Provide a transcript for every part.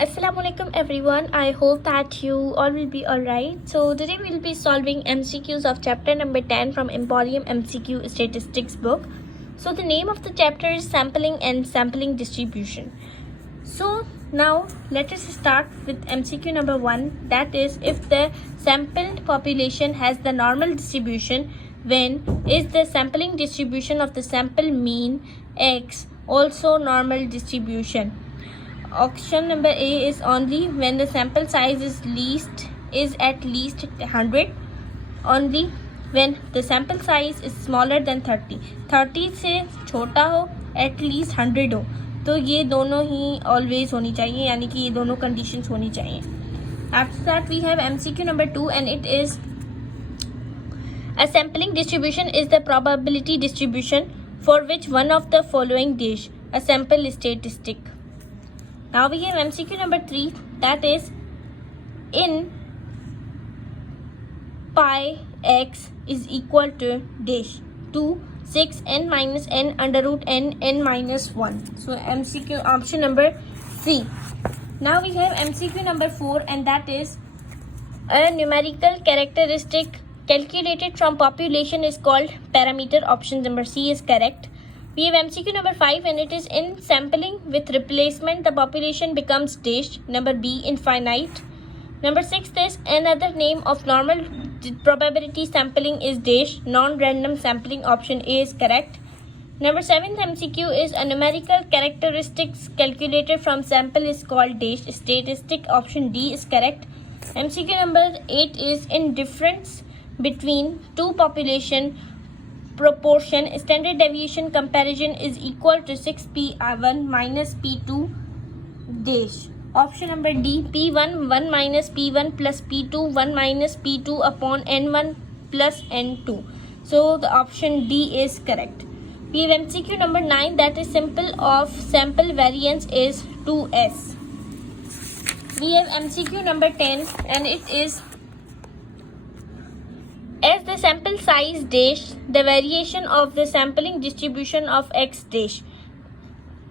Assalamualaikum everyone. I hope that you all will be alright. So today we will be solving MCQs of chapter number 10 from Emporium MCQ Statistics book. So the name of the chapter is Sampling and Sampling Distribution. So now let us start with MCQ number 1, that is, if the sampled population has the normal distribution, when is the sampling distribution of the sample mean X also normal distribution? Option number A is only when the sample size is at least 100, only when the sample size is smaller than 30 से छोटा हो, at least 100 हो, तो ये दोनों ही always होनी चाहिए, यानी कि ये दोनों conditions होनी चाहिए. After that we have MCQ number 2 and it is a sampling distribution is the probability distribution for which one of the following dash a sample statistic. Now we have MCQ number 3, that is, in pi x is equal to dash 2 6 n minus n under root n minus 1. So MCQ option number C. Now we have MCQ number 4 and that is a numerical characteristic calculated from population is called parameter. Option number C is correct. We have MCQ number 5 and it is in sampling with replacement the population becomes dash. Number B, infinite. Number 6 is another name of normal probability sampling is dash. Non-random sampling. Option A is correct. Number 7th MCQ is a numerical characteristics calculated from sample is called dash. Statistic. Option D is correct. MCQ number 8 is in difference between two population proportion standard deviation comparison is equal to 6p1 minus p2 dash. Option number D, p1 1 minus p1 plus p2 1 minus p2 upon n1 plus n2. So the option D is correct. We have MCQ number 9, that is simple of sample variance is 2s. We have MCQ number 10 and it is as the sample size dash, the variation of the sampling distribution of x dash.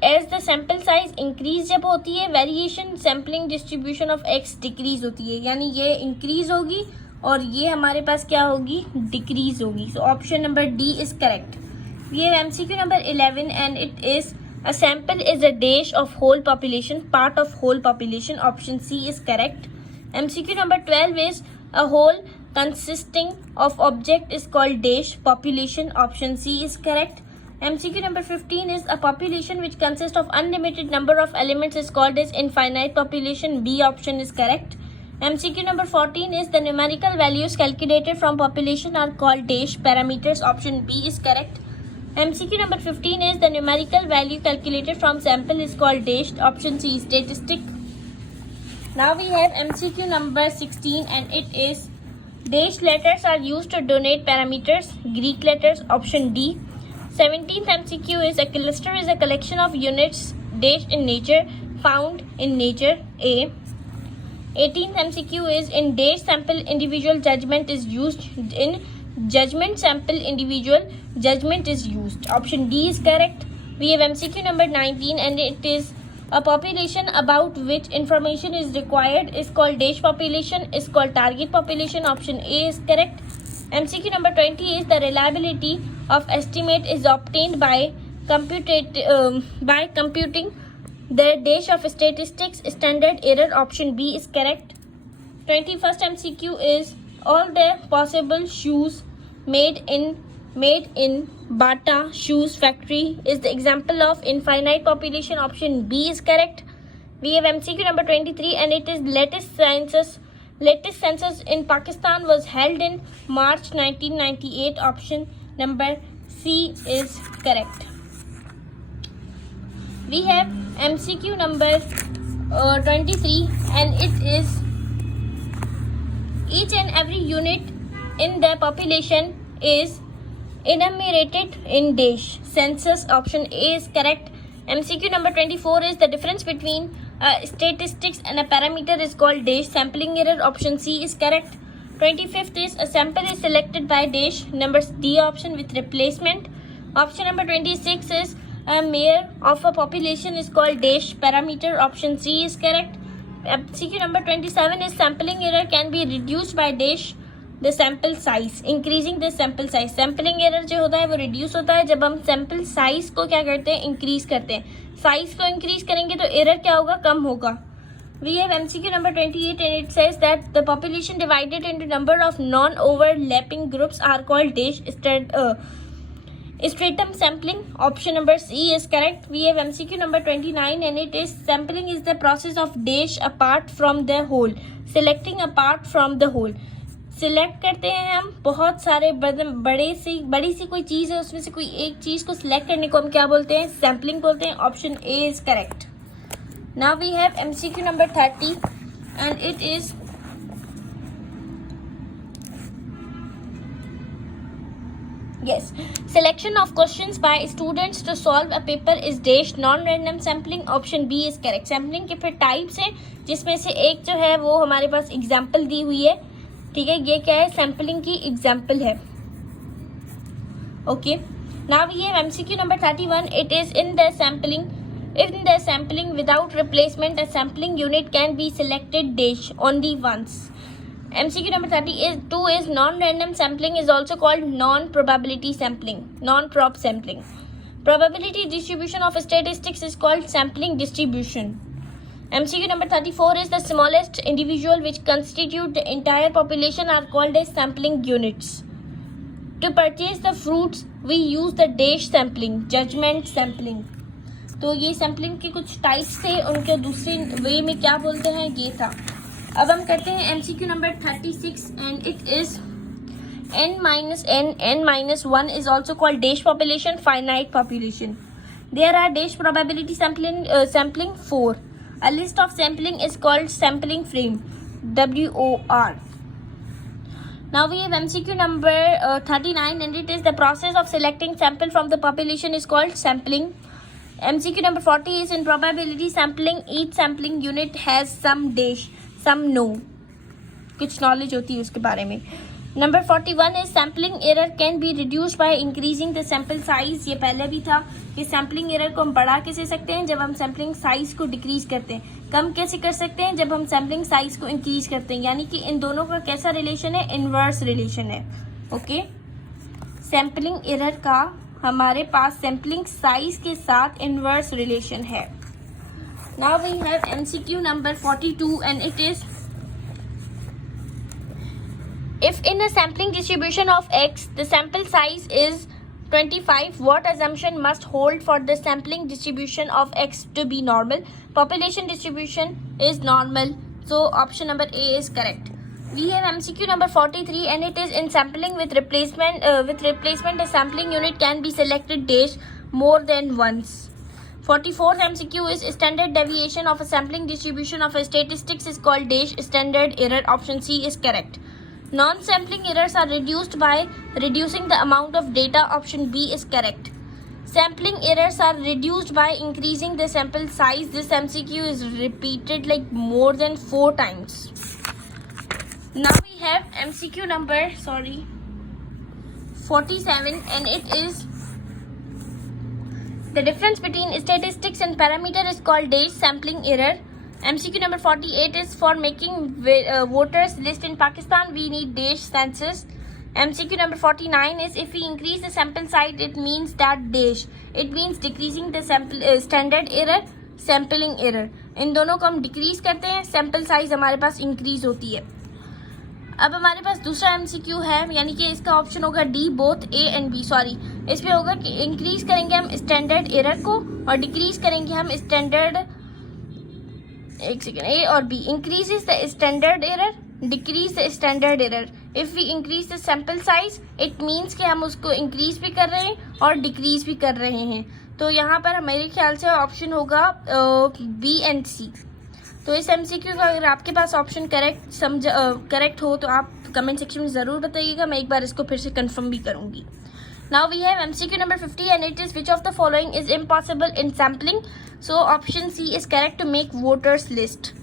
As the sample size increase जब होती है, variation sampling distribution of x decrease होती है, यानी ये increase होगी और ये हमारे पास क्या होगी, decrease होगी. So option number D is correct. We have MCQ number 11 and it is a sample is a dash of whole population, part of whole population. Option C is correct. MCQ number 12 is a whole consisting of object is called dash population. Option C is correct. MCQ number 15 is a population which consists of unlimited number of elements is called as infinite population. B option is correct. MCQ number 14 is the numerical values calculated from population are called dash parameters. Option B is correct. MCQ number 15 is the numerical value calculated from sample is called dash. Option C is statistic. Now we have MCQ number 16 and it is dash letters are used to denote parameters. Greek letters. Option D. 17th MCQ is a cluster is a collection of units dash in nature found in nature. A. 18th MCQ is in dash sample individual judgment is used. In judgment sample individual judgment is used. Option D is correct. We have MCQ number 19 and it is a population about which information is required is called dash population is called target population. Option A is correct. MCQ number 20 is the reliability of estimate is obtained by computing the dash of statistics standard error. Option B is correct. 21st MCQ is all the possible shoes made in Bata shoes factory is the example of infinite population. Option B is correct. We have MCQ number 23 and it is latest census in Pakistan was held in March 1998. Option number C is correct. We have MCQ number 23 and it is each and every unit in the population is enumerated in dash census. Option A is correct. MCQ number 24 is the difference between statistics and a parameter is called dash sampling error. Option C is correct. 25th is a sample is selected by dash. Number D option with replacement. Option number 26 is a measure of a population is called dash parameter. Option C is correct. MCQ number 27 is sampling error can be reduced by dash the sample size, increasing the sample size. Sampling error जो होता है वो reduce होता है जब हम sample size को क्या करते हैं, increase करते हैं. Size को increase करेंगे तो error क्या होगा, कम होगा. We have MCQ number 28 and it says that the population divided into number of non-overlapping groups are called dash stratum sampling. Option number C is correct. We have MCQ number 29 and it is sampling is the process of dash apart from the whole, selecting apart from the whole. Select करते हैं हम बहुत सारे बड़ी सी कोई चीज़ है, उसमें से कोई एक चीज़ को सिलेक्ट करने को हम क्या बोलते हैं, सैम्पलिंग बोलते हैं. Option A is correct. Now we have MCQ number 30 and it is yes, selection of questions by students to solve a paper is dash non-random sampling. Option B is correct. Sampling के फिर types हैं जिसमें से एक जो है वो हमारे पास एग्जाम्पल दी हुई है. ठीक है, ये क्या है, सैम्पलिंग की एग्जाम्पल है. Okay, now we have MCQ number 31. It is in the sampling without replacement a sampling unit can be selected dash only once. MCQ number 32 is non-random sampling is also called non-probability sampling, non-prob sampling. Probability distribution of statistics is called sampling distribution. MCQ number 34 is the smallest individual which constitute the entire population are called as sampling units. To purchase the fruits we use the dash sampling, judgment sampling. तो ये sampling के कुछ types थे, उनके दूसरे वे में क्या बोलते हैं ये था. अब हम करते हैं MCQ number 36 and it is n-1 is also called dash population, finite population. There are dash probability sampling 4. A list of sampling is called sampling frame, WOR. Now we have MCQ number 39 and it is the process of selecting sample from the population is called sampling. MCQ number 40 is in probability sampling. Each sampling unit has some dash, some no. कुछ knowledge होती है उसके बारे में. Number 41 is sampling error can be reduced by increasing the sample size. ये पहले भी था कि sampling error को हम बढ़ा कैसे सकते हैं, जब हम sampling size को decrease करते हैं. कम कैसे कर सकते हैं, जब हम sampling size को increase करते हैं. यानी कि इन दोनों का कैसा relation है, inverse relation है. Okay? Sampling error का हमारे पास sampling size के साथ inverse relation है. Now we have MCQ number 42 and it is if in a sampling distribution of X, the sample size is 25, what assumption must hold for the sampling distribution of X to be normal? Population distribution is normal. So option number A is correct. We have MCQ number 43 and it is in sampling with replacement a sampling unit can be selected dash more than once. 44th MCQ is standard deviation of a sampling distribution of a statistics is called dash standard error. Option C is correct. Non-sampling errors are reduced by reducing the amount of data. Option B is correct. Sampling errors are reduced by increasing the sample size. This MCQ is repeated like more than 4 times. Now we have MCQ number 47 and it is the difference between statistics and parameter is called dash sampling error. MCQ number 48 is for making voters list in Pakistan we need dash census. MCQ number 49 is if we increase the sample size it means that dash, it means decreasing the sample standard error, sampling error. इन दोनों को हम decrease करते हैं, sample size हमारे पास increase होती है. अब हमारे पास दूसरा MCQ है, यानी कि इसका ऑप्शन होगा D, both A and B. Sorry, इसमें होगा कि इंक्रीज करेंगे हम स्टैंडर्ड एरर को और डिक्रीज करेंगे हम स्टैंडर्ड, एक सेकेंड, A और B. Increases the standard error, decrease the standard error. If we increase the sample size it means कि हम उसको इंक्रीज भी कर रहे हैं और डिक्रीज भी कर रहे हैं. तो यहाँ पर मेरे ख्याल से ऑप्शन होगा B एंड C. तो इस MCQ का अगर आपके पास ऑप्शन करेक्ट हो तो आप कमेंट सेक्शन में ज़रूर बताइएगा, मैं एक बार इसको फिर से कंफर्म भी करूँगी. Now we have MCQ number 50 and it is which of the following is impossible in sampling? So option C is correct, to make voters list.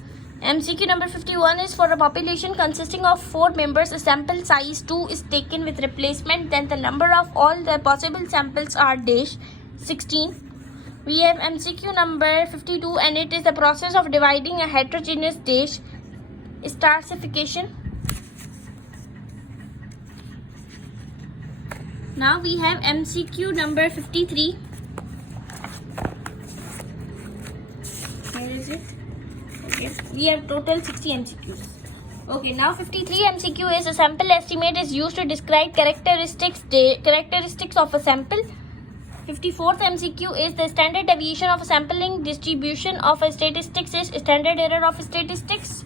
MCQ number 51 is for a population consisting of 4 members, a sample size 2 is taken with replacement, then the number of all the possible samples are dash 16. We have MCQ number 52 and it is the process of dividing a heterogeneous dish. Starsification. Now we have MCQ number 53. Where is it? Okay, we have total 60 MCQs. Okay, now 53 MCQ is a sample estimate is used to describe characteristics of a sample. 54th MCQ is the standard deviation of a sampling distribution of a statistics is standard error of statistics.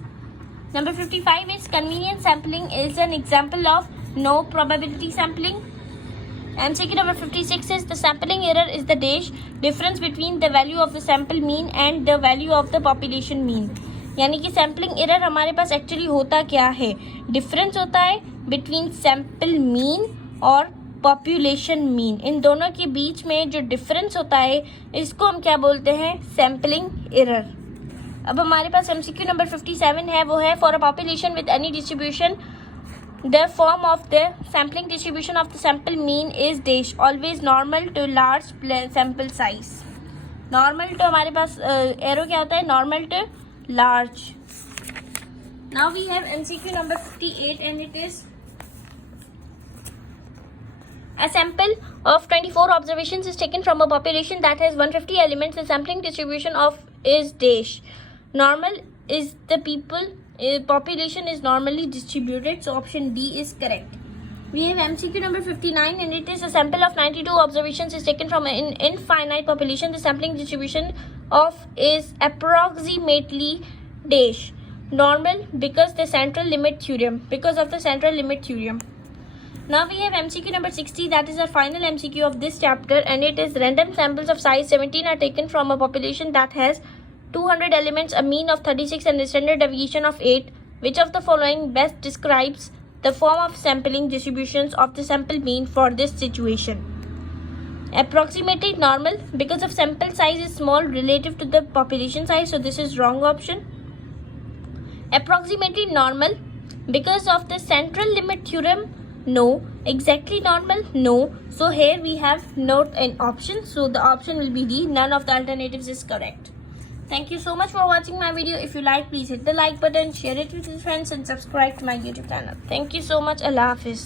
Number 55 is convenience sampling is an example of no probability sampling. MCQ number 56 is the sampling error is the difference between the value of the sample mean and the value of the population mean. यानी कि sampling error हमारे पास actually होता क्या है, difference होता है between sample mean और population mean. इन दोनों के बीच में जो डिफरेंस होता है इसको हम क्या बोलते हैं, सैम्पलिंग एरर. अब हमारे पास MCQ नंबर 57 है, वो है for a population with any distribution the form of the sampling distribution of the sample mean is dash always normal to large sample size. Normal to हमारे पास एरो क्या होता है, normal to large. Now we have MCQ number 58 and it is a sample of 24 observations is taken from a population that has 150 elements. The sampling distribution of is dash. Normal is the population is normally distributed, so option D is correct. We have MCQ number 59 and it is a sample of 92 observations is taken from an infinite population. The sampling distribution of is approximately dash. Normal because of the central limit theorem. Now we have MCQ number 60, that is our final MCQ of this chapter, and it is random samples of size 17 are taken from a population that has 200 elements, a mean of 36 and a standard deviation of 8. Which of the following best describes the form of sampling distributions of the sample mean for this situation? Approximately normal because of sample size is small relative to the population size, so this is wrong option. Approximately normal because of the central limit theorem, no. Exactly normal, no. So here we have not an option, so the option will be D. None of the alternatives is correct. Thank you so much for watching my video. If you like, please hit the like button, share it with your friends and subscribe to my YouTube channel. Thank you so much. Allah Hafiz.